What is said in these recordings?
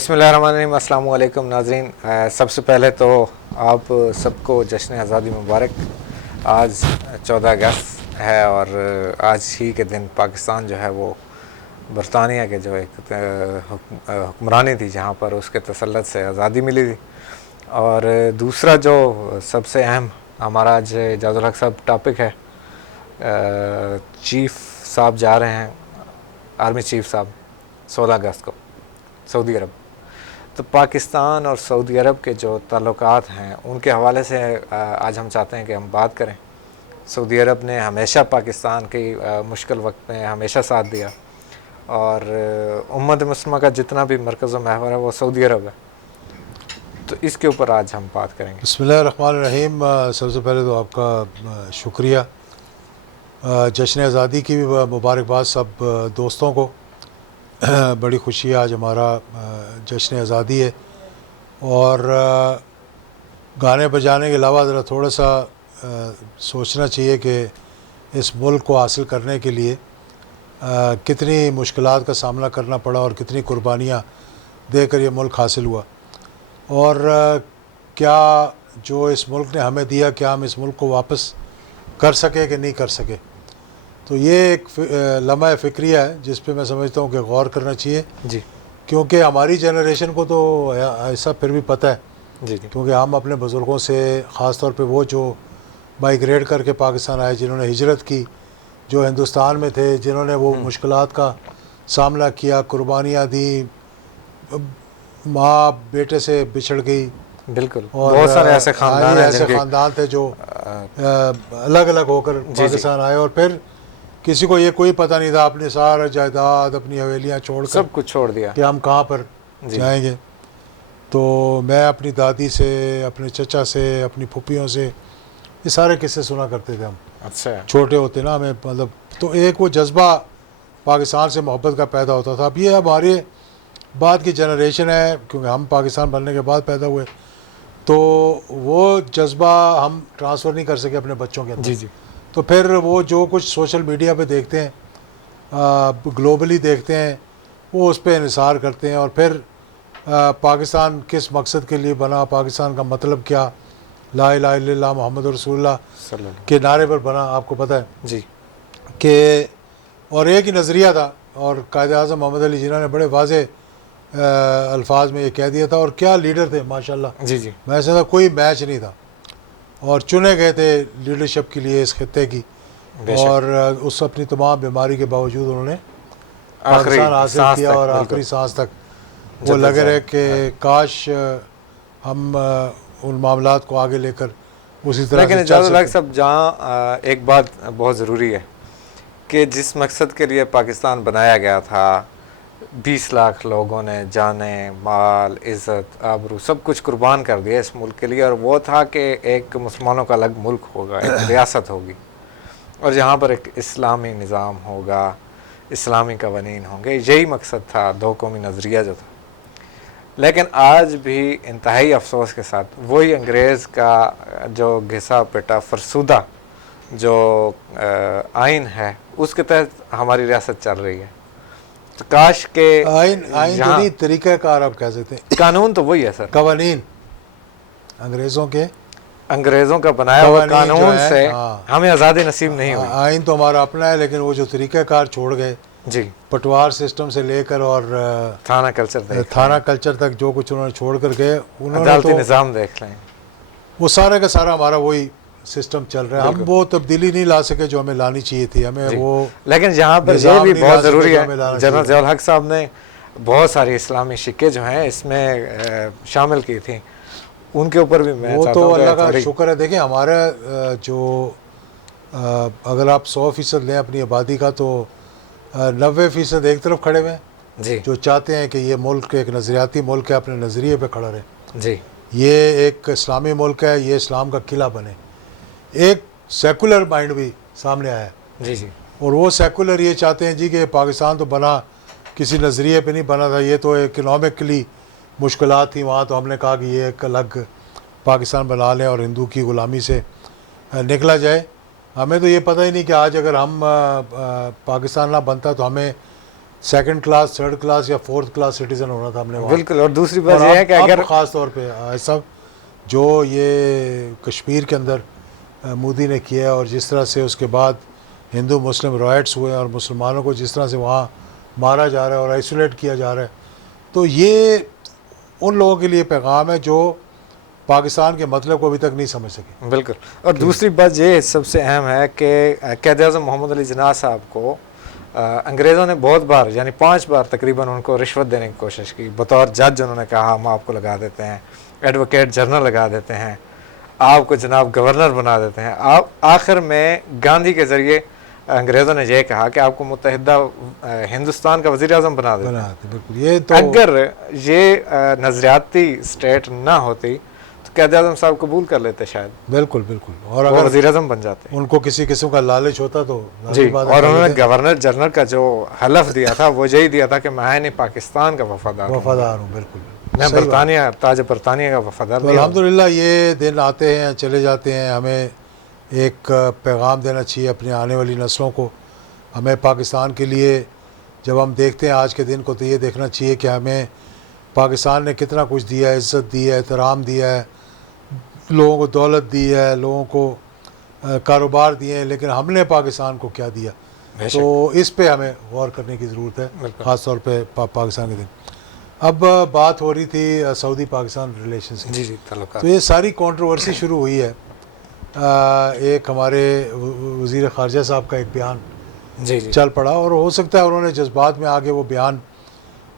बिस्मिल्लाहिर्रहमानिर्रहीम। अस्सलाम वालेकुम नाज़रीन। सबसे पहले तो आप सबको जश्न आज़ादी मुबारक। आज 14 अगस्त है और आज ही के दिन पाकिस्तान जो है वो बरतानिया के जो एक हुक्मरानी थी जहाँ पर उसके तसल्लुत से आज़ादी मिली थी। और दूसरा जो सबसे अहम हमारा आज एजाज़ुल हक साहब टॉपिक है, चीफ़ साहब जा रहे हैं, आर्मी चीफ़ साहब 16 अगस्त को सऊदी अरब। तो पाकिस्तान और सऊदी अरब के जो ताल्लुकात हैं उनके हवाले से आज हम चाहते हैं कि हम बात करें। सऊदी अरब ने हमेशा पाकिस्तान की मुश्किल वक्त में हमेशा साथ दिया और उम्मत मुस्लिमा का जितना भी मरकज़ व महवर है वो सऊदी अरब है। तो इसके ऊपर आज हम बात करेंगे। बिस्मिल्लाहिर्रहमानिर्रहीम। सबसे पहले तो आपका शुक्रिया। जश्न आज़ादी की भी मुबारकबाद सब दोस्तों को। बड़ी खुशी है, आज हमारा जश्न आज़ादी है और गाने बजाने के अलावा ज़रा थोड़ा सा सोचना चाहिए कि इस मुल्क को हासिल करने के लिए कितनी मुश्किलात का सामना करना पड़ा और कितनी कुर्बानियाँ देकर ये मुल्क हासिल हुआ, और क्या जो इस मुल्क ने हमें दिया क्या हम इस मुल्क को वापस कर सके कि नहीं कर सके। तो ये एक लम्हा फ़िक्रिया है जिस पे मैं समझता हूँ कि गौर करना चाहिए जी, क्योंकि हमारी जनरेशन को तो ऐसा फिर भी पता है जी, क्योंकि हम अपने बुज़ुर्गों से, ख़ास तौर पे वो जो माइग्रेट करके पाकिस्तान आए, जिन्होंने हिजरत की, जो हिंदुस्तान में थे, जिन्होंने वो मुश्किलात का सामना किया, कुर्बानियाँ दी, माँ बेटे से बिछड़ गई, बिल्कुल। और बहुत सारे ऐसे ख़ानदान हैं ऐसे ख़ानदान थे जो अलग अलग होकर पाकिस्तान आए और फिर किसी को ये कोई पता नहीं था, अपनी सारा जायदाद, अपनी हवेलियाँ छोड़ कर सब कुछ छोड़ दिया कि हम कहाँ पर जाएंगे। तो मैं अपनी दादी से, अपने चचा से, अपनी फूफियों से ये सारे किस्से सुना करते थे हम। अच्छा, छोटे होते ना हमें, मतलब तो एक वो जज्बा पाकिस्तान से मोहब्बत का पैदा होता था। अब ये हमारे बाद की जनरेशन है क्योंकि हम पाकिस्तान बनने के बाद पैदा हुए, तो वो जज्बा हम ट्रांसफ़र नहीं कर सके अपने बच्चों के अंदर। जी, जी, तो फिर वो जो कुछ सोशल मीडिया पे देखते हैं, ग्लोबली देखते हैं, वो उस पर इन्हिसार करते हैं और फिर पाकिस्तान किस मकसद के लिए बना, पाकिस्तान का मतलब क्या, ला इलाहा इल्लल्लाह मुहम्मद रसूलुल्लाह के नारे पर बना, आपको पता है जी, कि और एक ही नज़रिया था और कायद आज़म मोहम्मद अली जिन्ना ने बड़े वाज़े अल्फाज में ये कह दिया था। और क्या लीडर थे माशाल्लाह। जी, जी, मैं समझता कोई मैच नहीं था और चुने गए थे लीडरशिप के लिए इस खित्ते की, और उस अपनी तमाम बीमारी के बावजूद उन्होंने पाकिस्तान हासिल किया और आखिरी सांस तक वो लगे रहे कि काश हम उन मामलात को आगे लेकर उसी तरह लेकिन से एजाज़ुल हक साहब, जहाँ एक बात बहुत ज़रूरी है कि जिस मकसद के लिए पाकिस्तान बनाया गया था, 20 लाख लोगों ने जाने, माल, इज़्ज़त, आबरू सब कुछ कुर्बान कर दिया इस मुल्क के लिए, और वो था कि एक मुसलमानों का अलग मुल्क होगा, एक रियासत होगी और जहाँ पर एक इस्लामी निज़ाम होगा, इस्लामी कवानीन होंगे। यही मकसद था, दो कौमी नज़रिया जो था। लेकिन आज भी इंतहाई अफसोस के साथ वही अंग्रेज़ का जो घिसा पिटा फरसुदा जो आइन है उसके तहत हमारी रियासत चल रही है। तो काश के आइन तो नहीं, तरीक़ाकार आप कह सकते हैं। कानून तो वही है सर, कवानीन अंग्रेज़ों का बनाया हुआ कानून से हमें आज़ादी नसीब नहीं हुई। आइन तो हमारा अपना है, लेकिन वो जो तरीक़ाकार छोड़ गए जी, पटवार सिस्टम से लेकर और थाना कल्चर तक जो कुछ उन्होंने छोड़ कर गए, उन्होंने तो निज़ाम देख लें, वो सारा का सारा हमारा वही सिस्टम चल रहा है। हम वो तब्दीली नहीं ला सके जो हमें लानी चाहिए थी हमें वो। लेकिन यहाँ पर ये भी बहुत ज़रूरी है, जनरल ज़ियाउल हक साहब ने बहुत सारी इस्लामी शिक्के जो हैं इसमें शामिल की थी, उनके ऊपर भी मैं वो तो अल्लाह का शुक्र है। देखिए हमारा जो अगर आप 100% लें अपनी आबादी का, तो 90% एक तरफ खड़े हुए हैं जी, जो चाहते हैं कि ये मुल्क एक नज़रियाती मुल्क है, अपने नज़रिए पे खड़ा रहे जी, ये एक इस्लामी मुल्क है, ये इस्लाम का किला बने। एक सेकुलर माइंड भी सामने आया है जी, जी, और वो सेकुलर ये चाहते हैं जी कि पाकिस्तान तो बना किसी नज़रिए पे नहीं बना था, ये तो इकनॉमिकली मुश्किलात थी वहाँ, तो हमने कहा कि ये एक अलग पाकिस्तान बना लें और हिंदू की ग़ुलामी से निकला जाए। हमें तो ये पता ही नहीं कि आज अगर हम पाकिस्तान ना बनता तो हमें सेकंड क्लास, थर्ड क्लास या फोर्थ क्लास सिटीज़न होना था हमने वहाँ। बिल्कुल। और दूसरी बात और यह है कि अगर ख़ास तौर पे सब जो ये कश्मीर के अंदर मोदी ने किया है और जिस तरह से उसके बाद हिंदू मुस्लिम राइट्स हुए और मुसलमानों को जिस तरह से वहाँ मारा जा रहा है और आइसोलेट किया जा रहा है, तो ये उन लोगों के लिए पैगाम है जो पाकिस्तान के मतलब को अभी तक नहीं समझ सके। बिल्कुल। और दूसरी बात ये सबसे अहम है कि क़ायद आज़म मोहम्मद अली जिन्ना साहब को अंग्रेज़ों ने बहुत बार यानी 5 बार तकरीबन उनको रिश्वत देने की कोशिश की। बतौर जज उन्होंने कहा हम आपको लगा देते हैं, एडवोकेट जनरल लगा देते हैं, आपको जनाब गवर्नर बना देते हैं। आप आखिर में गांधी के ज़रिए अंग्रेज़ों ने यह कहा कि आपको मुत्तहिदा हिंदुस्तान का वज़ीर आज़म बना देते हैं। बिल्कुल। ये तो अगर ये नज़रियाती स्टेट ना होती तो क़ायद आज़म साहब कबूल कर लेते शायद, बिल्कुल बिल्कुल। और वो अगर वज़ीर आज़म बन जाते। उनको किसी किस्म का लालच होता तो जी। लाज़मी बात है और कर उन्होंने लेते। गवर्नर जनरल का जो हलफ दिया था वो यही दिया था कि मैं नहीं पाकिस्तान का वफादार हूँ, वफादार हूँ। बिल्कुल मैं सही बात। बरतानिया ताज बरतानिया का वफादार तो नहीं हूँ। अल्हम्दुलिल्लाह ये दिन आते हैं चले जाते हैं। हमें एक पैगाम देना चाहिए अपनी आने वाली नस्लों को। हमें पाकिस्तान के लिए जब हम देखते हैं आज के दिन को तो ये देखना चाहिए कि हमें पाकिस्तान ने कितना कुछ दिया है, इज़्ज़त दी है, एहतराम दिया है, लोगों को दौलत दी है, लोगों को कारोबार दिए हैं, लेकिन हमने पाकिस्तान को क्या दिया। तो इस पे हमें गौर करने की ज़रूरत है, ख़ास तौर पे पाकिस्तान के दिन। अब बात हो रही थी सऊदी पाकिस्तान रिलेशंस की। जी तो ये सारी कंट्रोवर्सी शुरू हुई है। एक हमारे वज़ीर ख़ारजा साहब का एक बयान जी चल पड़ा और हो सकता है उन्होंने जज्बात में आगे वो बयान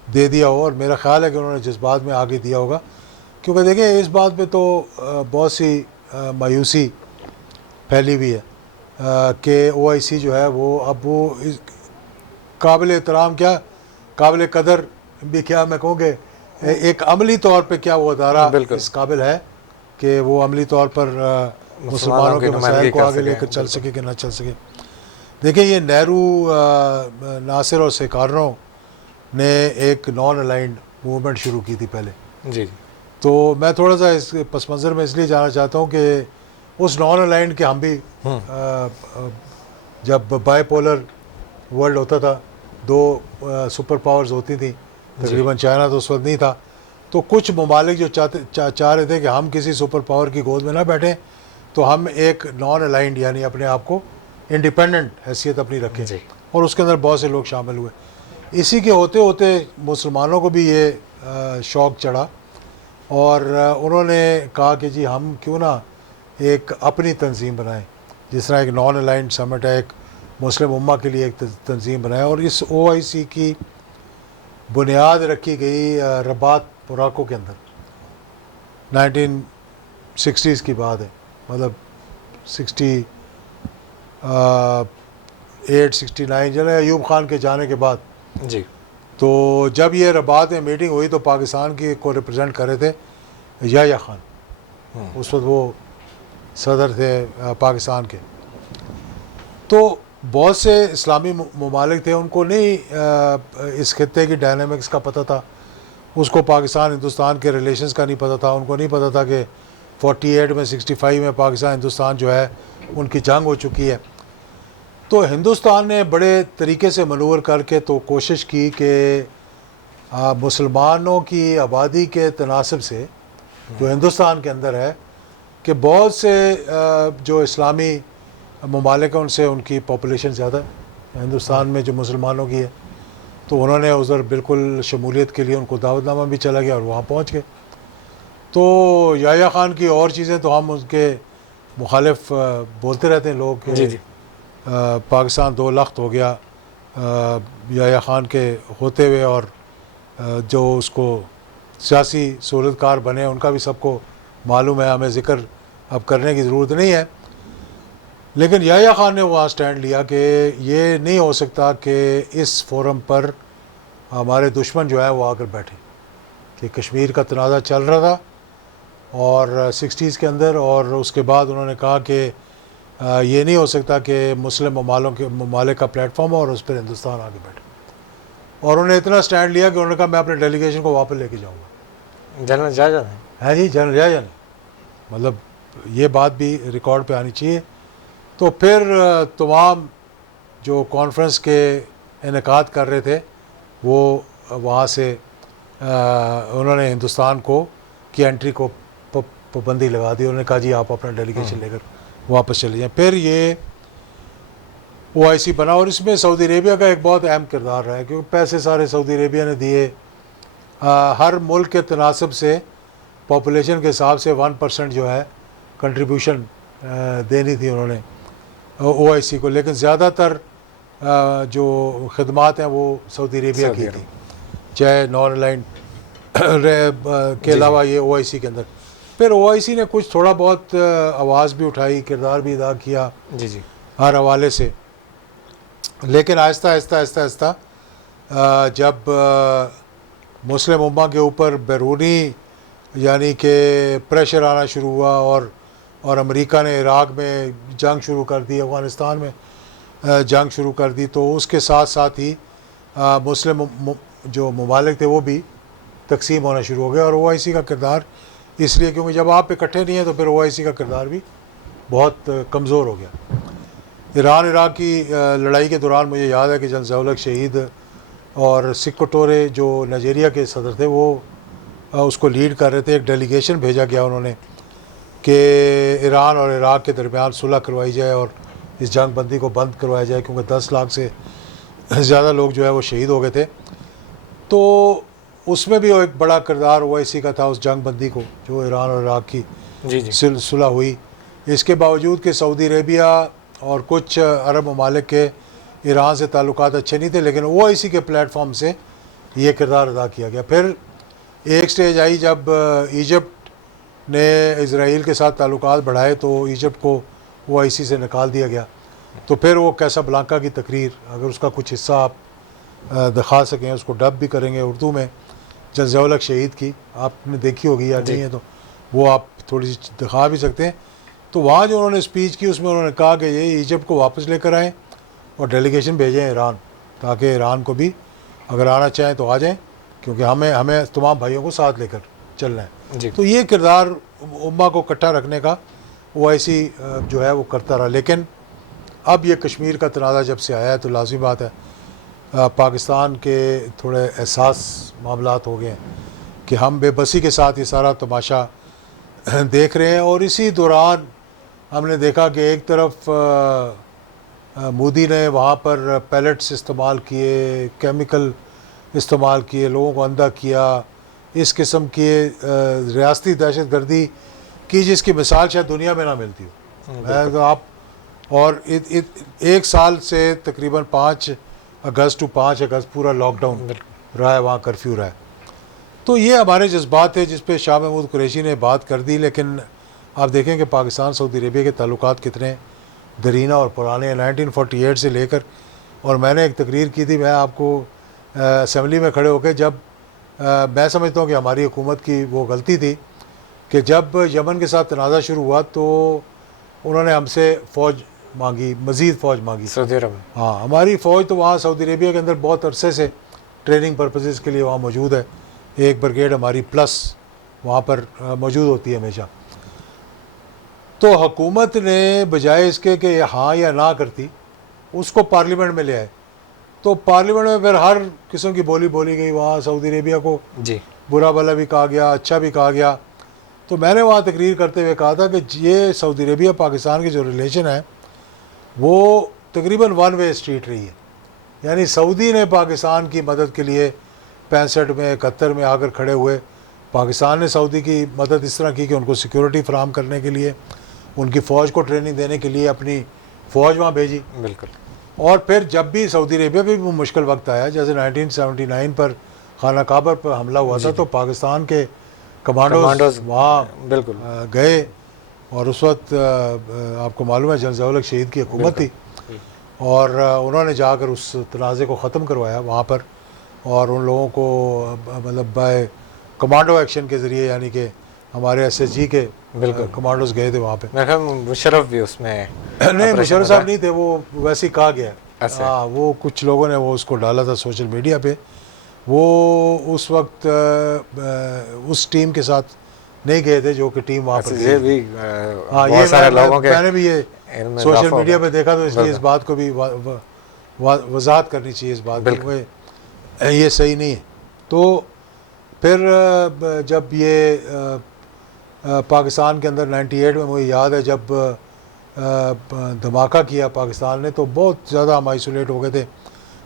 दे दिया हो, और मेरा ख़्याल है कि उन्होंने जज्बात में आगे दिया होगा, क्योंकि देखिए इस बात पे तो बहुत सी मायूसी फैली हुई है कि OIC जो है वो अब वो काबिल एहतराम क्या काबिल कदर भी क्या मैं कहूँ कि एक अमली तौर पे क्या वो अदारा इस काबिल है कि वो अमली तौर पर मुसलमानों के मसाइल को आगे लेकर चल सके कि ना चल सके। देखिए ये नेहरू, नासिर और सेकारों ने एक नॉन अलाइंड मूवमेंट शुरू की थी पहले। जी। तो मैं थोड़ा सा इस पस मंज़र में इसलिए जाना चाहता हूँ कि उस नॉन अलाइंड के हम भी जब बाईपोलर वर्ल्ड होता था, दो सुपर पावर्स होती थी, तकरीबन चाइना तो उस वक्त नहीं था, तो कुछ ममालिक जो चाह रहे थे कि हम किसी सुपर पावर की गोद में ना बैठें, तो हम एक नॉन अलाइंड यानी अपने आप को इंडिपेंडेंट हैसियत अपनी रखें, और उसके अंदर बहुत से लोग शामिल हुए। इसी के होते होते मुसलमानों को भी ये शौक़ चढ़ा और उन्होंने कहा कि जी हम क्यों ना एक अपनी तंजीम बनाएं, जिस तरह एक नॉन अलाइंड समिट है, एक मुस्लिम उम्मा के लिए एक तंजीम बनाएं। और इस OIC की बुनियाद रखी गई रबात मोरक्को के अंदर 1960s की बात है, मतलब 68-69 जो है अयूब खान के जाने के बाद। जी। तो जब ये रबात में मीटिंग हुई तो पाकिस्तान की को रिप्रेजेंट कर रहे थे याह्या खान, उस वक्त वो सदर थे पाकिस्तान के। तो बहुत से इस्लामी ममालिक थे, उनको नहीं इस खित्ते की डायनामिक्स का पता था, उसको पाकिस्तान हिंदुस्तान के रिलेशंस का नहीं पता था, उनको नहीं पता था कि 48 में 65 में पाकिस्तान हिंदुस्तान जो है उनकी जंग हो चुकी है। तो हिंदुस्तान ने बड़े तरीके से मनूवर करके तो कोशिश की कि मुसलमानों की आबादी के तनासब से जो हिंदुस्तान के अंदर है कि बहुत से जो इस्लामी ममालिक हैं उनसे उनकी पॉपुलेशन ज़्यादा है हिंदुस्तान में जो मुसलमानों की है, तो उन्होंने उधर बिल्कुल शमूलियत के लिए उनको दावतनामा भी चला गया और वहाँ पहुँच गए। तो याह्या खान की और चीज़ें तो हम उनके मुखालिफ बोलते रहते हैं लोग कि पाकिस्तान दो लख्त हो गया याह्या खान के होते हुए, और जो उसको सियासी सहूलतकार बने उनका भी सबको मालूम है, हमें ज़िक्र अब करने की ज़रूरत नहीं है। लेकिन याह्या खान ने वहाँ स्टैंड लिया कि ये नहीं हो सकता कि इस फोरम पर हमारे दुश्मन जो है वो आकर बैठे, कि कश्मीर का तनाज़ा चल रहा था और 60s के अंदर, और उसके बाद उन्होंने कहा कि ये नहीं हो सकता कि मुस्लिम ममालिक का प्लेटफॉर्म और उस पर हिंदुस्तान आगे बैठे। और उन्होंने इतना स्टैंड लिया कि उन्होंने कहा मैं अपने डेलीगेशन को वापस लेके जाऊँगा। जनरल जायजा है जी, जनरल जायजा ने, मतलब ये बात भी रिकॉर्ड पे आनी चाहिए। तो फिर तमाम जो कॉन्फ्रेंस के इनेकाद कर रहे थे वो वहाँ से उन्होंने हिंदुस्तान को की एंट्री को पाबंदी लगा दी। उन्होंने कहा जी आप अपना डेलीगेशन लेकर वापस चले जाएं। फिर ये OIC बना और इसमें सऊदी अरेबिया का एक बहुत अहम किरदार रहा है, क्योंकि पैसे सारे सऊदी अरेबिया ने दिए। हर मुल्क के तनासब से पॉपुलेशन के हिसाब से 1% जो है कंट्रीब्यूशन देनी थी उन्होंने OIC को, लेकिन ज़्यादातर जो खदमात हैं वो सऊदी अरेबिया की थी, चाहे नॉन अलाइंड के अलावा ये OIC के अंदर। फिर OIC ने कुछ थोड़ा बहुत आवाज़ भी उठाई, किरदार भी अदा किया जी हर हवाले से, लेकिन आहिस्ता आहिस्ता आहिस्ता आहिस्ता जब मुस्लिम उम्मा के ऊपर बैरूनी यानी कि प्रेशर आना शुरू हुआ और अमेरिका ने इराक़ में जंग शुरू कर दी, अफ़गानिस्तान में जंग शुरू कर दी, तो उसके साथ साथ ही मुस्लिम जो ममालिक थे वो भी तकसीम होना शुरू हो गया। और OIC का किरदार इसलिए क्योंकि जब आप इकट्ठे नहीं हैं तो फिर OIC का किरदार भी बहुत कमज़ोर हो गया। ईरान इराक़ की लड़ाई के दौरान मुझे याद है कि जनरल ज़िया-उल-हक शहीद और सिक्को टोरे जो नाइजीरिया के सदर थे वो उसको लीड कर रहे थे। एक डेलीगेशन भेजा गया उन्होंने कि ईरान और इराक़ के दरमियान सुलह करवाई जाए और इस जंग बंदी को बंद करवाया जाए, क्योंकि 10 लाख से ज़्यादा लोग जो है वो शहीद हो गए थे। तो उसमें भी एक बड़ा किरदार OIC का था, उस जंग बंदी को जो ईरान और इराक़ की सुलह हुई। इसके बावजूद कि सऊदी अरेबिया और कुछ अरब ममालिक के ईरान से ताल्लुकात अच्छे नहीं थे, लेकिन OIC के प्लेटफॉर्म से ये किरदार अदा किया गया। फिर एक स्टेज आई जब इजिप्ट ने इज़राइल के साथ ताल्लुकात बढ़ाए तो इजिप्ट को OIC से निकाल दिया गया। तो फिर वो कैसाब्लांका की तकरीर, अगर उसका कुछ हिस्सा आप दिखा सकें, उसको डब भी करेंगे उर्दू में, जनरल ज़िया-उल-हक शहीद की, आपने देखी होगी या नहीं है तो वो आप थोड़ी सी दिखा भी सकते हैं। तो वहाँ जो उन्होंने स्पीच की उसमें उन्होंने कहा कि ये इजिप्ट को वापस लेकर आएँ और डेलीगेशन भेजें ईरान, ताकि ईरान को भी अगर आना चाहें तो आ जाएं, क्योंकि हमें तमाम भाइयों को साथ लेकर चलना है। तो ये किरदार उम्मा को इकट्ठा रखने का OIC जो है वो करता रहा। लेकिन अब ये कश्मीर का तनाज़ा जब से आया है तो लाज़मी बात है पाकिस्तान के थोड़े एहसास मामलात हो गए हैं कि हम बेबसी के साथ ये सारा तमाशा देख रहे हैं। और इसी दौरान हमने देखा कि एक तरफ मोदी ने वहाँ पर पैलेट्स इस्तेमाल किए, केमिकल इस्तेमाल किए, लोगों को अंधा किया, इस किस्म की रियासती दहशत गर्दी की जिसकी मिसाल शायद दुनिया में ना मिलती हो। तो आप और एक साल से तकरीबन 5 अगस्त टू 5 अगस्त पूरा लॉकडाउन रहा है, वहाँ कर्फ्यू रहा है। तो ये हमारे जज्बात थे जिस पे शाह महमूद कुरैशी ने बात कर दी। लेकिन आप देखें कि पाकिस्तान सऊदी अरेबिया के ताल्लुकात कितने दरीना और पुराने हैं, 1948 से लेकर। और मैंने एक तकरीर की थी, मैं आपको असम्बली में खड़े होकर, जब मैं समझता हूँ कि हमारी हुकूमत की वो गलती थी कि जब यमन के साथ तनाज़ा शुरू हुआ तो उन्होंने हमसे फ़ौज मांगी, मज़ीद फ़ौज मांगी सऊदी अरब। हाँ, हमारी फ़ौज तो वहाँ सऊदी अरेबिया के अंदर बहुत अरसे से ट्रेनिंग पर्पसेस के लिए वहाँ मौजूद है। एक ब्रिगेड हमारी प्लस वहाँ पर मौजूद होती है हमेशा। तो हुकूमत ने बजाय इसके कि हाँ या ना करती, उसको पार्लियामेंट में ले आए। तो पार्लियामेंट में फिर हर किस्म की बोली गई। वहाँ सऊदी अरेबिया को बुरा भला भी कहा गया, अच्छा भी कहा गया। तो मैंने वहाँ तकरीर करते हुए कहा था कि ये सऊदी अरेबिया पाकिस्तान की जो रिलेशन है वो तकरीबन वन वे स्ट्रीट रही है। यानी सऊदी ने पाकिस्तान की मदद के लिए 65 में 71 में आकर खड़े हुए, पाकिस्तान ने सऊदी की मदद इस तरह की कि उनको सिक्योरिटी फराहम करने के लिए, उनकी फ़ौज को ट्रेनिंग देने के लिए अपनी फ़ौज वहाँ भेजी। बिल्कुल। और फिर जब भी सऊदी अरेबिया पे भी मुश्किल वक्त आया, जैसे 1979 पर खाना काबर पर हमला हुआ था, तो पाकिस्तान के कमांडोज वहाँ बिल्कुल गए। और उस वक्त आपको मालूम है जनरल ज़िया-उल-हक शहीद की हुकूमत थी और उन्होंने जाकर उस तनाज़े को ख़त्म करवाया वहाँ पर। और उन लोगों को मतलब बाय कमांडो एक्शन के ज़रिए, यानी कि हमारे SSG के कमांडोज गए थे वहाँ पे। मेरे ख्याल मुशर्रफ भी उसमें नहीं, मुशर्रफ साहब नहीं थे, वो वैसे ही कहा गया। हाँ, वो कुछ लोगों ने वो उसको डाला था सोशल मीडिया पे। वो उस वक्त उस टीम के साथ नहीं गए थे जो कि टीम वहाँ पर ये भी हाँ, ये सारे लोगों के मैंने भी ये सोशल मीडिया पे देखा, तो इसलिए इस बात को भी वजाहत करनी चाहिए इस बात की। ये सही नहीं है। तो फिर जब ये पाकिस्तान के अंदर 98 में मुझे याद है जब धमाका किया पाकिस्तान ने, तो बहुत ज़्यादा हम आइसोलेट हो गए थे।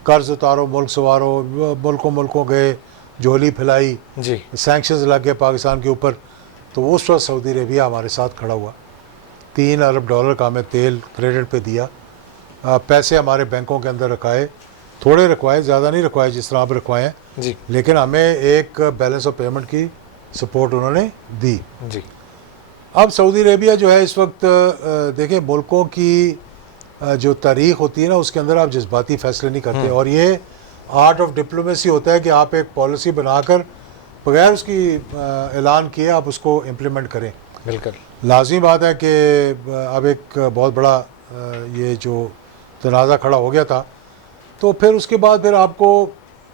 कर्ज उतारो, मुल्क संवारो, मुल्कों गए, झोली फैलाई, जी सैंक्शंस लग गए पाकिस्तान के ऊपर। तो उस वक्त सऊदी अरेबिया हमारे साथ खड़ा हुआ, $3 अरब का हमें तेल क्रेडिट पे दिया, पैसे हमारे बैंकों के अंदर रखाए, थोड़े रखवाए, ज़्यादा नहीं रखवाए जिस तरह आप रखवाए हैं, जी लेकिन हमें एक बैलेंस ऑफ पेमेंट की सपोर्ट उन्होंने दी। जी अब सऊदी अरेबिया जो है इस वक्त देखें, मुल्कों की जो तारीख होती है ना, उसके अंदर आप जज्बाती फैसले नहीं करते, और ये आर्ट ऑफ डिप्लोमेसी होता है कि आप एक पॉलिसी बनाकर बगैर उसकी ऐलान किए आप उसको इम्प्लीमेंट करें। बिल्कुल लाजमी बात है कि अब एक बहुत बड़ा ये जो तनाज़ा खड़ा हो गया था, तो फिर उसके बाद फिर आपको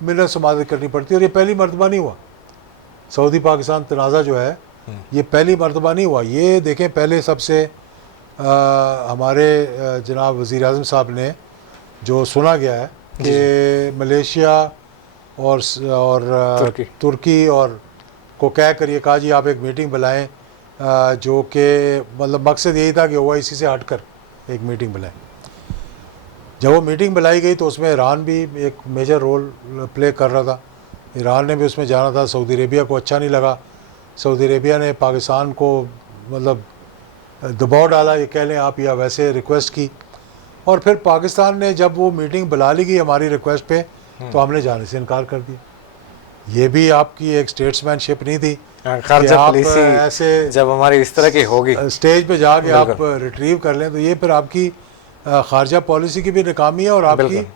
मिलत समादत करनी पड़ती है, और ये पहली मरतबा नहीं हुआ। सऊदी पाकिस्तान तनाज़ा जो है ये पहली मरतबा नहीं हुआ। ये देखें, पहले सबसे हमारे जनाब वज़ीर आज़म साहब ने जो सुना गया है कि मलेशिया और तुर्की और को कह कर ये कहा जी आप एक मीटिंग बुलाएं, जो कि मतलब मकसद यही था कि OIC से हट कर एक मीटिंग बुलाएं। जब वो मीटिंग बुलाई गई तो उसमें ईरान भी एक मेजर रोल प्ले कर रहा था। ईरान ने भी उसमें जाना था। सऊदी अरेबिया को अच्छा नहीं लगा। सऊदी अरेबिया ने पाकिस्तान को मतलब दबाव डाला, ये कह लें आप, या वैसे रिक्वेस्ट की, और फिर पाकिस्तान ने जब वो मीटिंग बुला ली गई हमारी रिक्वेस्ट पे, तो हमने जाने से इनकार कर दिया। ये भी आपकी एक स्टेट्समैनशिप नहीं थी कि आप ऐसे जब हमारी इस तरह की होगी स्टेज पे जाके आप रिट्रीव कर लें, तो ये फिर आपकी खारजा पॉलिसी की भी नाकामी है और आपकी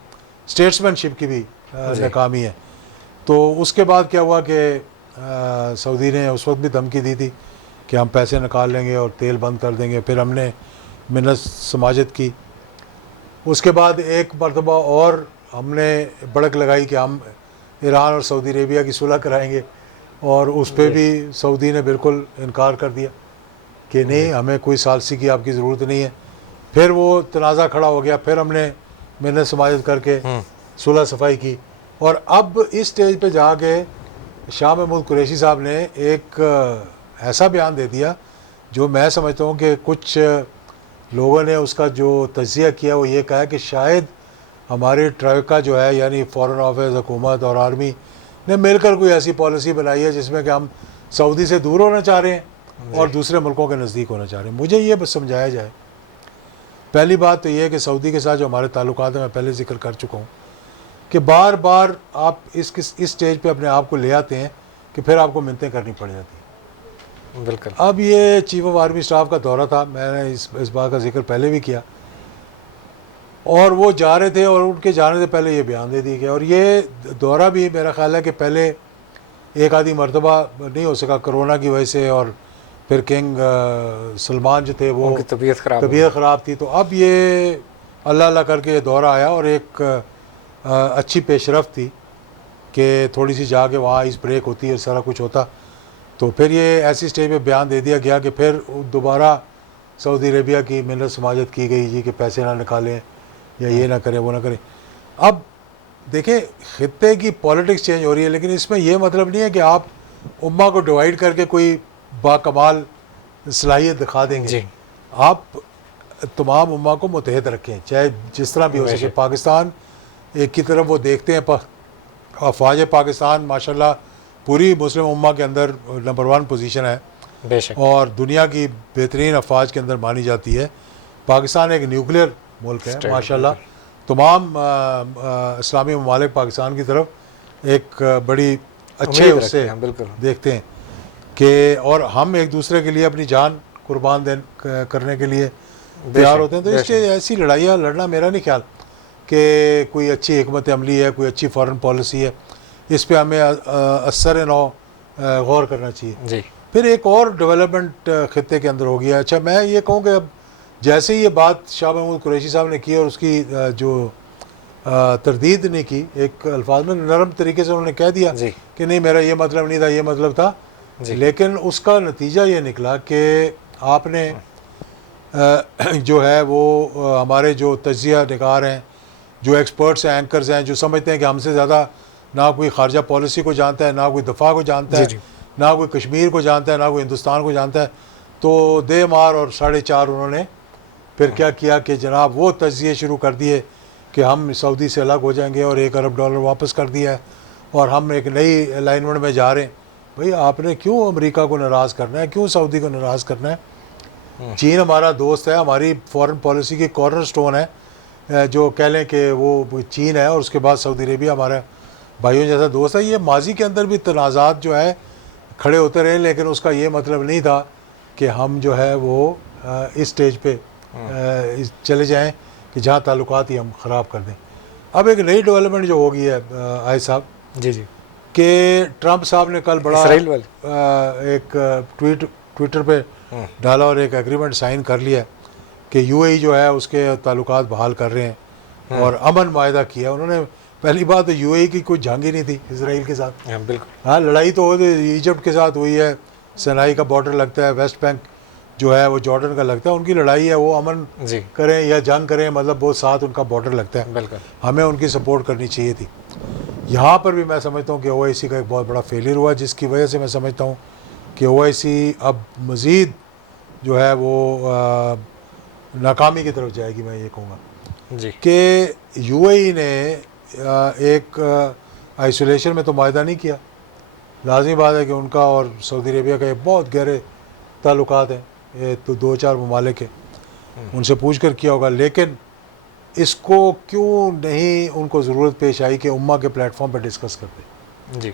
स्टेट्समैनशिप की भी नाकामी है। तो उसके बाद क्या हुआ कि सऊदी ने उस वक्त भी धमकी दी थी कि हम पैसे निकाल लेंगे और तेल बंद कर देंगे। फिर हमने मिन्नत समाजत की। उसके बाद एक मरतबा और हमने बढ़क लगाई कि हम ईरान और सऊदी अरेबिया की सुलह कराएंगे, और उस पर भी सऊदी ने बिल्कुल इनकार कर दिया कि नहीं, हमें कोई सालसी की आपकी ज़रूरत नहीं है। फिर वो तनाज़ा खड़ा हो गया, फिर हमने मिन्नत समाजत करके सुलह सफाई की, और अब इस स्टेज पे जाके शाह महमूद कुरैशी साहब ने एक ऐसा बयान दे दिया जो मैं समझता हूँ कि कुछ लोगों ने उसका जो तज्जिया किया वो ये कहा कि शायद हमारे ट्राइका जो है, यानी फॉरेन ऑफिस, हुकूमत और आर्मी ने मिलकर कोई ऐसी पॉलिसी बनाई है जिसमें कि हम सऊदी से दूर होना चाह रहे हैं और दूसरे मुल्कों के नज़दीक होना चाह रहे हैं। मुझे ये बस समझाया जाए। पहली बात तो ये है कि सऊदी के साथ जो हमारे ताल्लुकात हैं, मैं पहले जिक्र कर चुका हूँ कि बार बार आप इस स्टेज पे अपने आप को ले आते हैं कि फिर आपको मिन्नतें करनी पड़ जाती हैं। बिल्कुल। अब ये चीफ ऑफ आर्मी स्टाफ का दौरा था, मैंने इस बात का जिक्र पहले भी किया, और वो जा रहे थे और उनके जाने से पहले ये बयान दे दिया गया। और ये दौरा भी मेरा ख्याल है कि पहले एक आधी मरतबा नहीं हो सका कोरोना की वजह से, और फिर किंग सलमान जो थे वो तबीयत ख़राब थी। तो अब ये अल्लाह अल्लाह करके ये दौरा आया, और एक अच्छी पेशरफ्त थी कि थोड़ी सी जाके वहाँ आइस ब्रेक होती है, सारा कुछ होता। तो फिर ये ऐसी स्टेज पे बयान दे दिया गया कि फिर दोबारा सऊदी अरेबिया की मिन्नत समाजत की गई जी कि पैसे ना निकालें या ये ना करें वो ना करें। अब देखें, ख़ित्ते की पॉलिटिक्स चेंज हो रही है, लेकिन इसमें यह मतलब नहीं है कि आप उम्मा को डिवाइड करके कोई बाकमाल सलाहियत दिखा देंगे जी। आप तमाम उम्मा को मुतहद रखें, चाहे जिस तरह भी हो सके। पाकिस्तान एक की तरफ वो देखते हैं, अफवाज पाकिस्तान माशाल्लाह पूरी मुस्लिम उम्मा के अंदर नंबर 1 पोजीशन है बेशक, और और दुनिया की बेहतरीन अफवाज के अंदर मानी जाती है। पाकिस्तान एक न्यूक्लियर मुल्क है माशाल्लाह। तमाम इस्लामी ममालिक पाकिस्तान की तरफ एक बड़ी अच्छे उससे देखते हैं कि, और हम एक दूसरे के लिए अपनी जान कुर्बान करने के लिए तैयार होते हैं। तो इसलिए ऐसी लड़ाइयाँ लड़ना मेरा नहीं ख्याल कि कोई अच्छी हिकमत अमली है, कोई अच्छी फॉरेन पॉलिसी है। इस पे हमें असर नौ गौर करना चाहिए जी। फिर एक और डेवलपमेंट खत्े के अंदर हो गया। अच्छा, मैं ये कहूँ कि अब जैसे ही ये बात शाह महमूद कुरैशी साहब ने की और उसकी जो तरदीद ने की, एक अल्फाज में नरम तरीके से उन्होंने कह दिया कि नहीं मेरा ये मतलब नहीं था, ये मतलब था, लेकिन उसका नतीजा ये निकला कि आपने जो है वो हमारे जो तज्जिया निगार हैं, जो एक्सपर्ट्स हैं, एंकर्स हैं, जो समझते हैं कि हमसे ज़्यादा ना कोई खारजा पॉलिसी को जानता है, ना कोई दफा को जानता है, जी। ना कोई कश्मीर को जानता है, ना कोई हिंदुस्तान को जानता है। तो दे मार और 4.5 उन्होंने फिर क्या किया कि जनाब वो तज्जिए शुरू कर दिए कि हम सऊदी से अलग हो जाएंगे और $1 अरब वापस कर दिया है और हम एक नई अलाइनमेंट में जा रहे हैं। भाई आपने क्यों अमेरिका को नाराज़ करना है, क्यों सऊदी को नाराज़ करना है? चीन हमारा दोस्त है, हमारी फॉरेन पॉलिसी की कॉर्नर स्टोन है, जो कह लें कि वो चीन है और उसके बाद सऊदी अरेबिया हमारा भाइयों जैसा दोस्त है। ये माजी के अंदर भी तनाज़ात जो है खड़े होते रहे, लेकिन उसका ये मतलब नहीं था कि हम जो है वो इस स्टेज पे चले जाएं कि जहाँ ताल्लुकात ही हम ख़राब कर दें। अब एक नई डेवलपमेंट जो हो गई है आय साहब जी जी कि ट्रंप साहब ने कल बड़ा इसराइल वाले एक ट्विटर पे डाला और एक एग्रीमेंट साइन कर लिया है कि यूएई जो है उसके ताल्लुकात बहाल कर रहे हैं और अमन मायदा किया उन्होंने। पहली बात तो यूएई की कोई जंग ही नहीं थी इसराइल के साथ। हाँ बिल्कुल। हाँ लड़ाई तो इजिप्ट के साथ हुई है, सनाई का बॉर्डर लगता है, वेस्ट बैंक जो है वो जॉर्डन का लगता है, उनकी लड़ाई है, वो अमन जी करें या जंग करें मतलब वो साथ उनका बॉर्डर लगता है, बिल्कुल। हमें उनकी सपोर्ट करनी चाहिए थी। यहाँ पर भी मैं समझता हूँ कि ओआईसी का एक बहुत बड़ा फेलियर हुआ, जिसकी वजह से मैं समझता हूँ कि ओआईसी अब मज़ीद जो है वो नाकामी की तरफ जाएगी। मैं ये कहूँगा जी कि यूएई ने एक आइसोलेशन में तो मायदा नहीं किया। लाजमी बात है कि उनका और सऊदी अरेबिया का एक बहुत गहरे ताल्लुकात हैं, ये तो 2-4 ममालिक हैं, उनसे पूछ कर किया होगा। लेकिन इसको क्यों नहीं उनको ज़रूरत पेश आई कि उम्मा के प्लेटफॉर्म पर डिस्कस करते? जी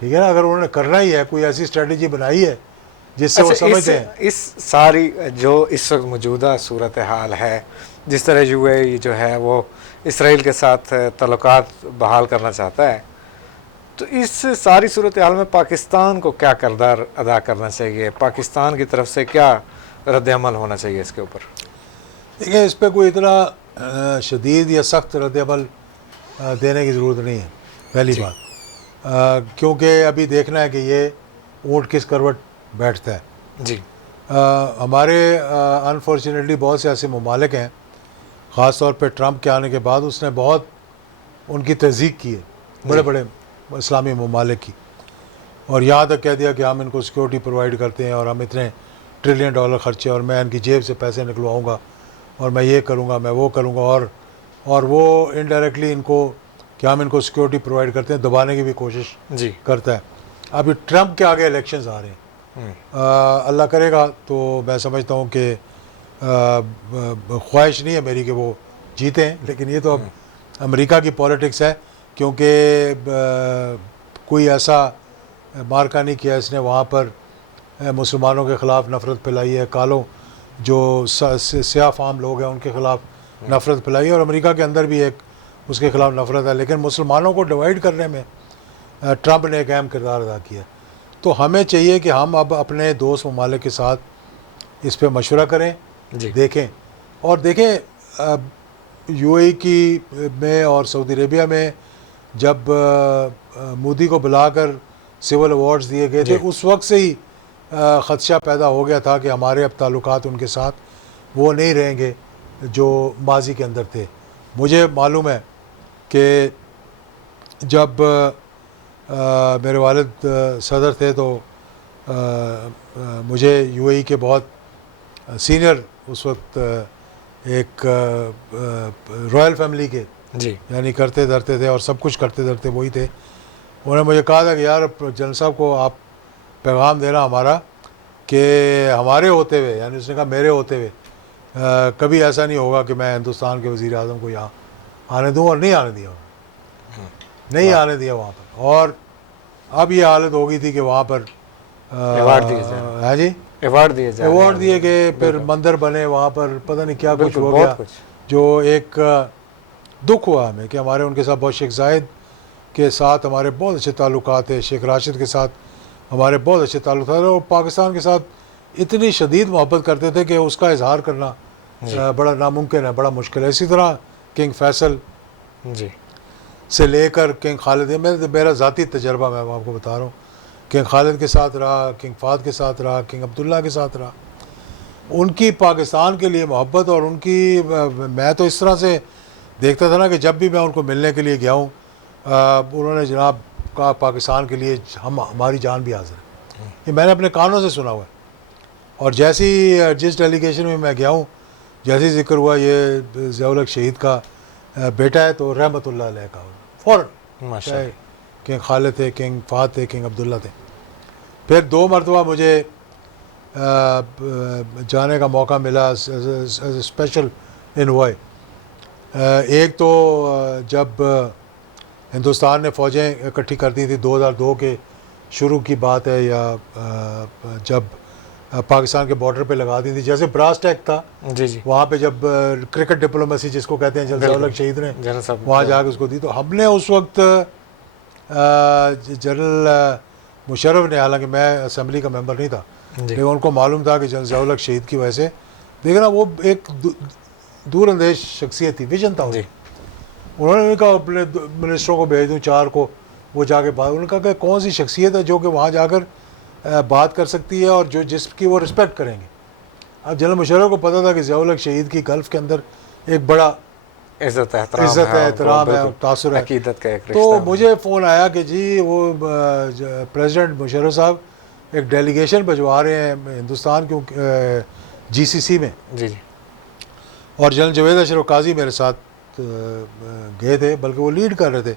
ठीक है ना, अगर उन्होंने करना ही है, कोई ऐसी स्ट्रेटजी बनाई है जिससे वो समझते हैं। इस सारी जो इस वक्त मौजूदा सूरत हाल है, जिस तरह यूएई जो है वो इसराइल के साथ ताल्लुकात बहाल करना चाहता है, तो इस सारी सूरत हाल में पाकिस्तान को क्या किरदार अदा करना चाहिए? पाकिस्तान की तरफ से क्या रद्द-ए-अमल होना चाहिए इसके ऊपर? देखिए इस पर कोई इतना शदीद या सख्त रद्द-ए-अमल देने की ज़रूरत नहीं है, पहली बात, क्योंकि अभी देखना है कि ये ऊँट किस करवट बैठता है। जी हमारे अनफॉर्चुनेटली बहुत से ऐसे ममालिक हैं, ख़ास तौर पे ट्रंप के आने के बाद उसने बहुत उनकी तज़दीक की है, बड़े बड़े इस्लामी ममालिक की, और यहाँ तक कह दिया कि हम इनको सिक्योरिटी प्रोवाइड करते हैं और हम इतने $1 ट्रिलियन खर्चे और मैं इनकी जेब से पैसे निकलवाऊँगा और मैं ये करूँगा, मैं वो करूँगा, और वो इनडायरेक्टली इनको कि हम इनको सिक्योरिटी प्रोवाइड करते हैं दबाने की भी कोशिश जी करता है। अभी ट्रंप के आगे इलेक्शंस आ रहे हैं, अल्लाह करेगा तो मैं समझता हूँ कि ख्वाहिश नहीं है मेरी कि वो जीते हैं, लेकिन ये तो अब अमेरिका की पॉलिटिक्स है, क्योंकि कोई ऐसा मार्का नहीं किया इसने वहाँ पर मुसलमानों के ख़िलाफ़ नफ़रत फैलाई है, कालों जो स्याह फाम लोग हैं उनके ख़िलाफ़ नफ़रत फैलाई है, और अमेरिका के अंदर भी एक उसके ख़िलाफ़ नफ़रत है। लेकिन मुसलमानों को डिवाइड करने में ट्रंप ने एक अहम किरदार अदा किया। तो हमें चाहिए कि हम अब अपने दोस्त ममालिक के साथ इस पर मशवरा करें, देखें, और देखें यूएई की में और सऊदी अरेबिया में जब मोदी को बुलाकर सिविल अवार्ड्स दिए गए थे, उस वक्त से ही ख़दशा पैदा हो गया था कि हमारे अब ताल्लुकात उनके साथ वो नहीं रहेंगे जो माजी के अंदर थे। मुझे मालूम है कि जब मेरे वालिद सदर थे तो मुझे यूएई के बहुत सीनियर उस वक्त एक रॉयल फैमिली के जी यानी करते धरते थे और सब कुछ करते धरते वही थे। उन्होंने मुझे कहा था कि यार जनरल साहब को आप पैगाम देना हमारा कि हमारे होते हुए, यानी उसने कहा मेरे होते हुए कभी ऐसा नहीं होगा कि मैं हिंदुस्तान के वज़ीर आज़म को यहाँ आने दूँ, और नहीं आने दिया, नहीं आने दिया वहाँ पर। और अब ये हालत हो गई थी कि वहाँ पर अवार्ड दिए जाए, है जी, अवार्ड दिए जाए, अवार्ड दिए गए, फिर मंदिर बने वहाँ पर, पता नहीं क्या कुछ हो गया, जो एक दुख हुआ हमें कि हमारे उनके साथ बहुत, शेख जायद के साथ हमारे बहुत अच्छे ताल्लुकात थे, शेख राशिद के साथ हमारे बहुत अच्छे ताल्लुकात थे, और पाकिस्तान के साथ इतनी शदीद मोहब्बत करते थे कि उसका इजहार करना बड़ा नामुमकिन है, बड़ा मुश्किल है। इसी तरह किंग फैसल जी से लेकर किंग खालिद, मेरा ज़ाती तजर्बा मैं आपको बता रहा हूँ, किंग खालिद के साथ रहा, किंग फाद के साथ रहा, किंग अब्दुल्ला के साथ रहा, उनकी पाकिस्तान के लिए मोहब्बत, और उनकी मैं तो इस तरह से देखता था ना कि जब भी मैं उनको मिलने के लिए गया हूँ उन्होंने जनाब कहा पाकिस्तान के लिए हमारी जान भी हाजिर है। ये मैंने अपने कानों से सुना हुआ है। और जैसे ही जिस डेलीगेशन में मैं गया हूँ, जैसे ही जिक्र हुआ ये ज़ियाउल हक शहीद का बेटा है, तो रहमतुल्लाह अलैह का फ़ौरन, माशाअल्लाह। चाहे किंग खालिद थे, किंग फाद थे, किंग अब्दुल्ला थे। फिर 2 मरतबा मुझे जाने का मौका मिला स्पेशल इन्वॉय। एक तो जब हिंदुस्तान ने फ़ौजें इकट्ठी कर दी थी 2002 के शुरू की बात है, या जब पाकिस्तान के बॉर्डर पे लगा दी थी, जैसे ब्रास टैग था जी जी। वहाँ पे, जब क्रिकेट डिप्लोमेसी जिसको कहते हैं, ज़ियाउल हक शहीद ने जनरल साहब वहाँ जाकर उसको दी। तो हमने उस वक्त जनरल मुशर्रफ ने, हालांकि मैं असम्बली का मेंबर नहीं था, जी लेकिन उनको मालूम था कि जनरल ज़ियाउल हक शहीद की वजह से, देखना वो एक दूरअंदेश शख्सियत थी, विजन था जी उन्होंने कहा अपने मिनिस्टरों को भेज दूँ 4 को, वो जाके बात, उन्होंने कहा कि कौन सी शख्सियत है जो कि वहाँ जाकर बात कर सकती है और जो जिसकी वो रिस्पेक्ट करेंगे। अब जनरल मुशर्रफ को पता था कि ज़ियाउल हक शहीद की गल्फ़ के अंदर एक बड़ा इज़्ज़त है, एहतराम है, तासुर है। अकीदत का एक तो रिश्ता। मुझे फ़ोन आया कि जी वो प्रेसिडेंट मुशर्रफ साहब एक डेलीगेशन भिजवा रहे हैं हिंदुस्तान क्योंकि GCC में, जी जी और जनरल जवेद अशरफ काजी मेरे साथ गए थे, बल्कि वो लीड कर रहे थे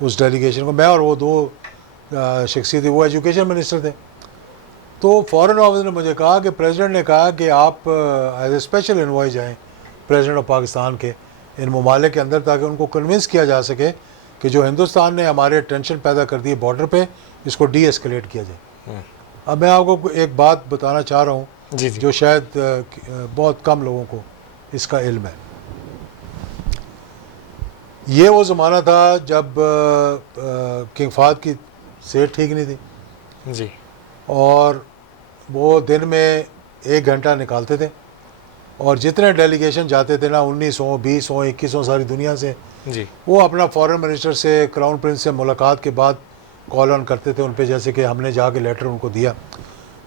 उस डेलीगेशन को। मैं और वो 2 शख्सियत, वो एजुकेशन मिनिस्टर थे। तो फॉरेन ऑफिस ने मुझे कहा कि प्रेसिडेंट ने कहा कि आप एज ए स्पेशल इन्वॉय जाएँ प्रेसिडेंट ऑफ पाकिस्तान के इन ममालिक के अंदर, ताकि उनको कन्विंस किया जा सके कि जो हिंदुस्तान ने हमारे टेंशन पैदा कर दी है बॉर्डर पे, इसको डी एस्केलेट किया जाए। अब मैं आपको एक बात बताना चाह रहा हूँ जी जी जो शायद बहुत कम लोगों को इसका इल्म है। ये वो ज़माना था जब किंग फाहद की सेहत ठीक नहीं थी, जी और वो दिन में 1 घंटा निकालते थे, और जितने डेलीगेशन जाते थे ना, 1900, 2000, 2100 सारी दुनिया से, जी वो अपना फॉरेन मिनिस्टर से, क्राउन प्रिंस से मुलाकात के बाद कॉल ऑन करते थे उन पे, जैसे कि हमने जाके लेटर उनको दिया,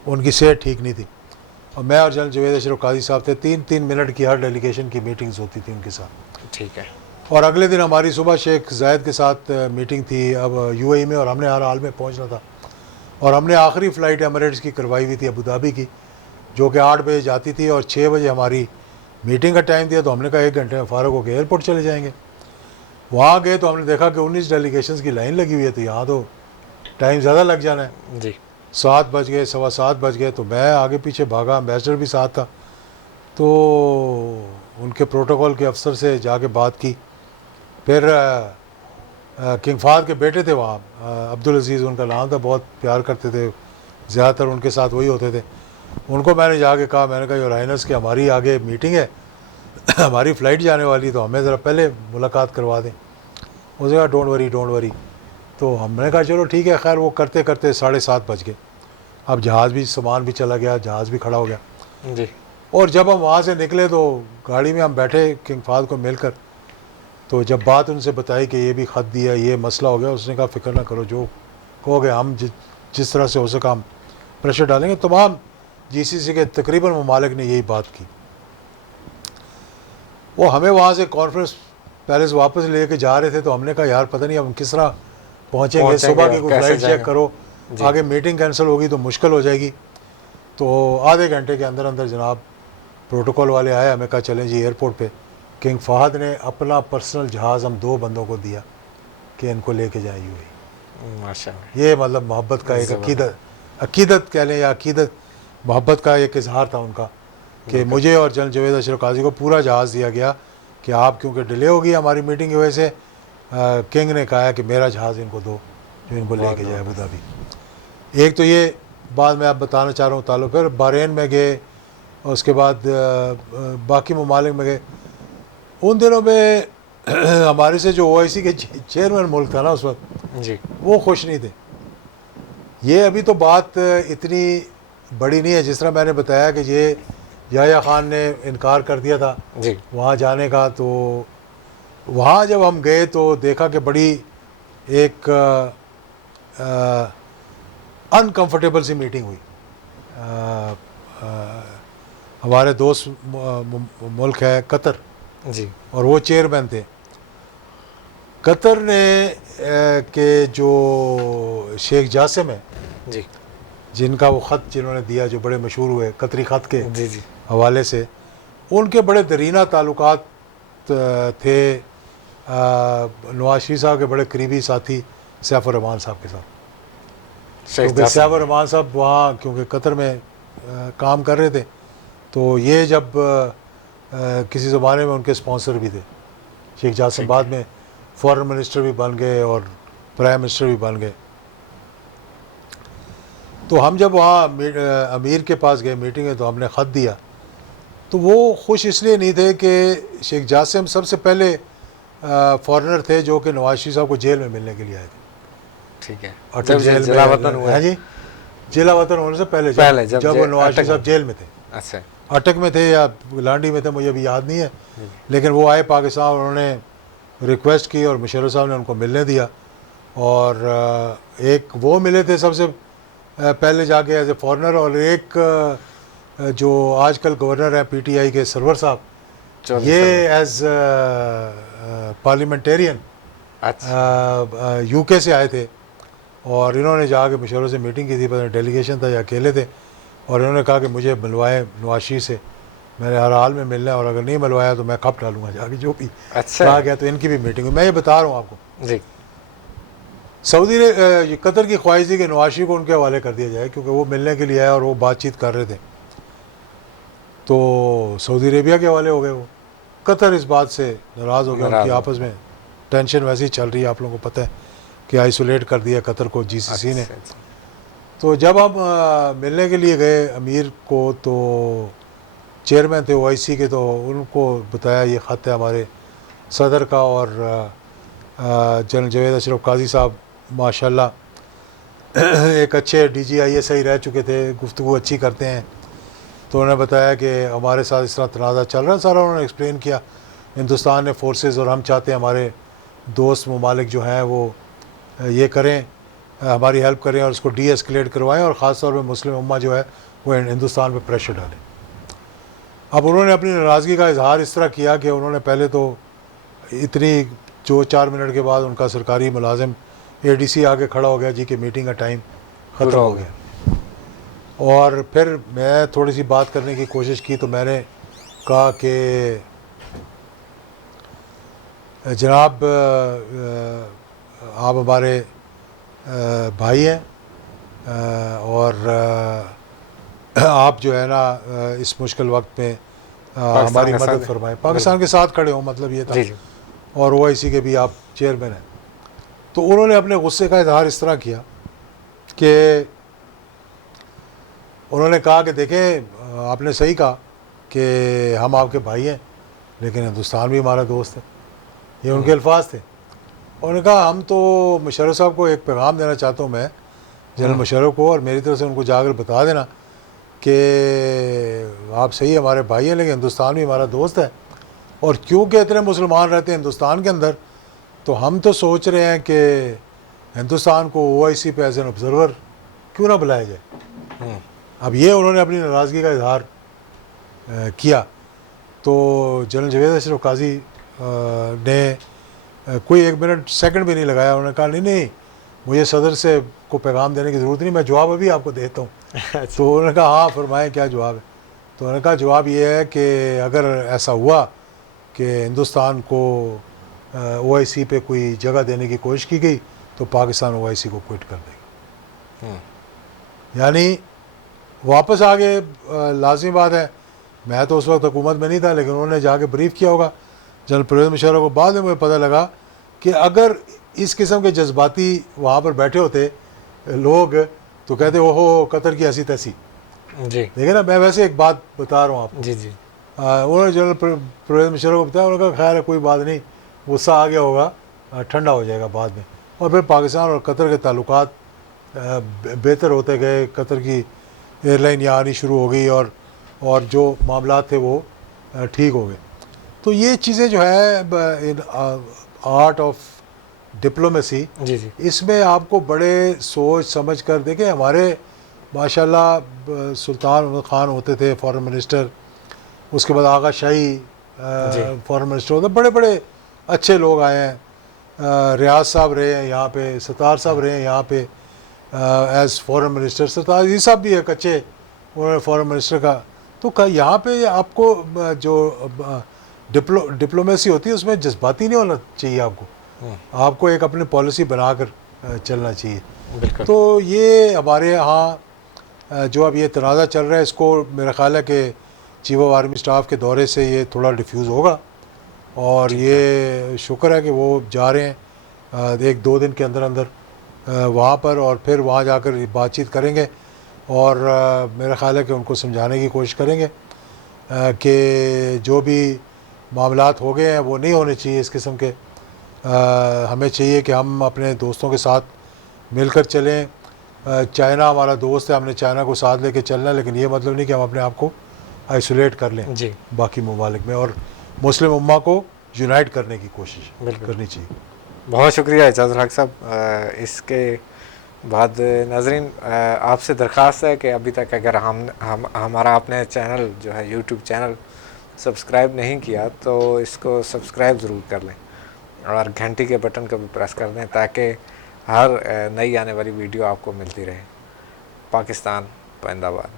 उनकी सेहत ठीक नहीं थी। और मैं और जनरल जवेद अशरफ काजी साहब थे, 3-3 मिनट की हर डेलीगेशन की मीटिंग्स होती थी उनके साथ। ठीक है। और अगले दिन हमारी सुबह शेख जायद के साथ मीटिंग थी, अब UAE में, और हमने हर हाल में पहुंचना था। और हमने आखिरी फ़्लाइट एमिरेट्स की करवाई हुई थी, अबू धाबी की, जो कि 8 बजे जाती थी, और 6 बजे हमारी मीटिंग का टाइम दिया। तो हमने कहा 1 घंटे में फ़ारग होकर एयरपोर्ट चले जाएंगे। वहाँ गए तो हमने देखा कि 19 डेलीगेशंस की लाइन लगी हुई है, तो यहाँ तो टाइम ज़्यादा लग जाना है। जी 7 बज गए, 7:15 बज गए, तो मैं आगे पीछे भागा, एम्बेसडर भी साथ था। तो उनके प्रोटोकॉल के अफसर से जाके बात की। फिर किंग फाहद के बेटे थे वहाँ, अब्दुल अजीज़ उनका नाम था, बहुत प्यार करते थे, ज़्यादातर उनके साथ वही होते थे। उनको मैंने जाके कहा, मैंने कहा योर हाइनेस कि हमारी आगे मीटिंग है, हमारी फ़्लाइट जाने वाली, तो हमें ज़रा पहले मुलाकात करवा दें। उसने कहा डोंट वरी। तो हमने कहा चलो ठीक है। खैर वो करते करते 7:30 बज गए। अब जहाज़ भी, सामान भी चला गया, जहाज़ भी खड़ा हो गया। जी और जब हम वहाँ से निकले तो गाड़ी में हम बैठे किंग फाहद को मिलकर, तो जब बात उनसे बताई कि ये भी ख़त दिया, ये मसला हो गया, उसने कहा फ़िक्र ना करो, जो कहोगे हम जिस तरह से हो सका हम प्रेशर डालेंगे। तमाम GCC के तकरीबन ममालिक ने यही बात की। वो हमें वहाँ से कॉन्फ्रेंस पैलेस वापस लेके जा रहे थे, तो हमने कहा यार पता नहीं हम किस तरह पहुँचेंगे, सुबह की कोई फ़्लाइट चेक करो, आगे मीटिंग कैंसिल होगी तो मुश्किल हो जाएगी। तो आधे घंटे के अंदर अंदर जनाब प्रोटोकॉल वाले आए, हमें कहा चलें जी एयरपोर्ट पे। किंग फाहद ने अपना पर्सनल जहाज़ हम 2 बंदों को दिया कि इनको लेके जाए UAE। माशाअल्लाह। ये मतलब मोहब्बत का एक अकीदत कह लें, या अकीदत मोहब्बत का एक इजहार था उनका, कि मुझे और जनरल जवेद अशरफ काजी को पूरा जहाज़ दिया गया कि आप, क्योंकि डिले होगी हमारी मीटिंग की वजह से, किंग ने कहा कि मेरा जहाज़ इनको दो जो इनको लेके जाए अबू धाबी। एक तो ये बात मैं आप बताना चाह रहा हूँ ताल्लुक़। फिर बहरीन में गए, और उसके बाद बाकी ममालिक में गए। उन दिनों में हमारे से जो OIC के चेयरमैन मुल्क था ना उस वक्त, जी वो खुश नहीं थे। ये अभी तो बात इतनी बड़ी नहीं है, जिस तरह मैंने बताया कि ये याह्या खान ने इनकार कर दिया था जी वहाँ जाने का। तो वहाँ जब हम गए तो देखा कि बड़ी एक अनकंफर्टेबल सी मीटिंग हुई। हमारे दोस्त मुल्क है कतर, जी और वो चेयरमैन थे। कतर ने के जो शेख जासिम है, जी जिनका वो ख़त जिन्होंने दिया जो बड़े मशहूर हुए कतरी ख़त के जी जी हवाले से, उनके बड़े दरीना ताल्लुकात थे नवाज शरीफ साहब के बड़े करीबी साथी सैफ रहमान साहब के साथ। शेख क्योंकि जासिम। सैफ रहमान साहब वहाँ क्योंकि कतर में काम कर रहे थे, तो ये जब किसी ज़माने में उनके स्पॉन्सर भी थे। शेख जासिम बाद में फॉरेन मिनिस्टर भी बन गए और प्राइम मिनिस्टर भी बन गए। तो हम जब वहाँ अमीर के पास गए मीटिंग में, तो हमने ख़त दिया, तो वो खुश इसलिए नहीं थे कि शेख जासिम सबसे पहले फॉरेनर थे जो कि नवाज शरीफ साहब को जेल में मिलने के लिए आए थे। ठीक है, अटक जब जेल जिला में वतन हुआ है जी, जिला वतन होने से पहले जब नवाज शरीफ साहब जेल में थे, अच्छा अटक में थे या लांडी में थे, मुझे अभी याद नहीं है, लेकिन वो आए पाकिस्तान, उन्होंने रिक्वेस्ट की और मुशर्रफ साहब ने उनको मिलने दिया। और एक वो मिले थे सबसे पहले जाके एज ए फॉरेनर, और एक जो आजकल गवर्नर हैं पीटीआई के सरवर साहब, ये एज पार्लियामेंटेरियन अच्छा यूके से आए थे। और इन्होंने जाके मुशर्रफ से मीटिंग की थी, पता नहीं डेलीगेशन था या अकेले थे, और इन्होंने कहा कि मुझे मिलवाएं नवाज शरीफ से, मैंने हर हाल में मिलना है, और अगर नहीं मिलवाया तो मैं खप डालूंगा जाके, जो भी अच्छा कहा गया। तो इनकी भी मीटिंग हुई। मैं ये बता रहा हूँ आपको, जी सऊदी ने कतर की ख्वाहिश थी कि नवाज शरीफ को उनके हवाले कर दिया जाए, क्योंकि वो मिलने के लिए आए और वो बातचीत कर रहे थे। तो सऊदी अरेबिया के हवाले हो गए वो। कतर इस बात से नाराज़ हो गया, उनकी आपस में टेंशन वैसे ही चल रही है, आप लोगों को पता है कि आइसोलेट कर दिया कतर को जीसीसी ने। तो जब हम मिलने के लिए गए अमीर को, तो चेयरमैन थे ओआईसी के, तो उनको बताया ये ख़त है हमारे सदर का, और जनरल जावेद अशरफ काजी साहब माशाल्लाह एक अच्छे DGISI रह चुके थे, गुफ्तगू अच्छी करते हैं। तो उन्होंने बताया कि हमारे साथ इस तरह तनाज़ा चल रहा है, सारा उन्होंने एक्सप्लेन किया। हिंदुस्तान ने फोर्सेस, और हम चाहते हैं हमारे दोस्त ममालिक जो हैं वो ये करें, हमारी हेल्प करें और उसको डी-एस्केलेट करवाएं, और ख़ास तौर पे मुस्लिम उम्मा जो है वो हिंदुस्तान पे प्रेशर डालें। अब उन्होंने अपनी नाराज़गी का इजहार इस तरह किया कि उन्होंने पहले तो इतनी 4 मिनट के बाद उनका सरकारी मुलाजिम ADC आके खड़ा हो गया जी कि मीटिंग का टाइम ख़त्म हो गया। और फिर मैं थोड़ी सी बात करने की कोशिश की, तो मैंने कहा कि जनाब आप हमारे भाई हैं, और आप जो है ना इस मुश्किल वक्त में हमारी मदद फरमाएं, पाकिस्तान के साथ खड़े हों, मतलब ये था। और OIC के भी आप चेयरमैन हैं। तो उन्होंने अपने गुस्से का इजहार इस तरह किया कि उन्होंने कहा कि देखें, आपने सही कहा कि हम आपके भाई हैं, लेकिन हिंदुस्तान भी हमारा दोस्त है। ये उनके अल्फाज थे। उन्होंने कहा हम तो मुशर्रफ साहब को एक पैगाम देना चाहता हूँ मैं, जनरल मुशर्रफ को, और मेरी तरफ से उनको जाकर बता देना कि आप सही हमारे भाई हैं, लेकिन हिंदुस्तान भी हमारा दोस्त है। और क्योंकि इतने मुसलमान रहते हैं हिंदुस्तान के अंदर, तो हम तो सोच रहे हैं कि हिंदुस्तान को OIC पे एज एन ऑब्ज़र्वर क्यों ना बुलाया जाए। अब ये उन्होंने अपनी नाराज़गी का इजहार किया। तो जनरल जावेद अशरफ काजी ने कोई 1 मिनट सेकंड भी नहीं लगाया। उन्होंने कहा नहीं, मुझे सदर से को पैगाम देने की ज़रूरत नहीं, मैं जवाब अभी आपको देता हूँ। तो उन्होंने कहा हाँ फरमाएं, क्या जवाब है। तो उन्होंने कहा जवाब ये है कि अगर ऐसा हुआ कि हिंदुस्तान को OIC पे कोई जगह देने की कोशिश की गई, तो पाकिस्तान OIC को क्विट कर देगा। यानी वापस आ गए, लाजमी बात है। मैं तो उस वक्त हुकूमत में नहीं था, लेकिन उन्होंने जाके ब्रीफ किया होगा जनरल परवेज़ मुशर्रफ को। बाद में मुझे पता लगा कि अगर इस किस्म के जज्बाती वहाँ पर बैठे होते लोग, तो कहते ओहो कतर की ऐसी तैसी। जी देखिए ना, मैं वैसे एक बात बता रहा हूँ आपको। जी जी उन्होंने जनरल परवेज़ मुशर्रफ को बताया, उन्होंने कहा खैर है, कोई बात नहीं, गुस्सा आ गया होगा, ठंडा हो जाएगा बाद में। और फिर पाकिस्तान और कतर के ताल्लुकात बेहतर होते गए। कतर की एयरलाइन यहाँ आनी शुरू हो गई, और जो मामला थे वो ठीक हो गए। तो ये चीज़ें जो है इन आर्ट ऑफ डिप्लोमेसी, जी जी इसमें आपको बड़े सोच समझ कर देखें। हमारे माशाल्लाह सुल्तान अहमद ख़ान होते थे फॉरेन मिनिस्टर, उसके बाद आगा शाही फॉरेन मिनिस्टर होते, बड़े बड़े अच्छे लोग आए हैं। रियाज साहब रहे हैं यहाँ पे, सत्तार साहब रहे हैं यहाँ पे एज फॉरेन मिनिस्टर। सत्तार जी साहब भी है कच्चे, उन्होंने फॉरेन मिनिस्टर का। तो यहाँ पे आपको जो डिप्लोमेसी होती है उसमें जज्बाती नहीं होना चाहिए आपको एक अपनी पॉलिसी बनाकर चलना चाहिए। बिल्कुल। तो ये हमारे यहाँ जो अब ये तनाज़ा चल रहा है, इसको मेरा ख्याल है कि चीफ ऑफ आर्मी स्टाफ के दौरे से ये थोड़ा डिफ्यूज़ होगा, और ये शुक्र है कि वो जा रहे हैं 1-2 दिन के अंदर अंदर वहाँ पर, और फिर वहाँ जाकर बातचीत करेंगे, और मेरा ख्याल है कि उनको समझाने की कोशिश करेंगे कि जो भी मामलात हो गए हैं वो नहीं होने चाहिए इस किस्म के। हमें चाहिए कि हम अपने दोस्तों के साथ मिलकर चलें। चाइना हमारा दोस्त है, हमने चाइना को साथ लेके चलना है, लेकिन ये मतलब नहीं कि हम अपने आप को आइसोलेट कर लें जी। बाकी ममालिक में, और मुस्लिम उम्मा को यूनाइट करने की कोशिश करनी चाहिए। बहुत शुक्रिया एजाज़ुल हक साहब। इसके बाद नाज़रीन आपसे दरख्वास्त है कि अभी तक अगर हमारा आपने चैनल जो है यूट्यूब चैनल सब्सक्राइब नहीं किया तो इसको सब्सक्राइब ज़रूर कर लें, और घंटी के बटन को भी प्रेस कर दें ताकि हर नई आने वाली वीडियो आपको मिलती रहे। पाकिस्तान जिंदाबाद।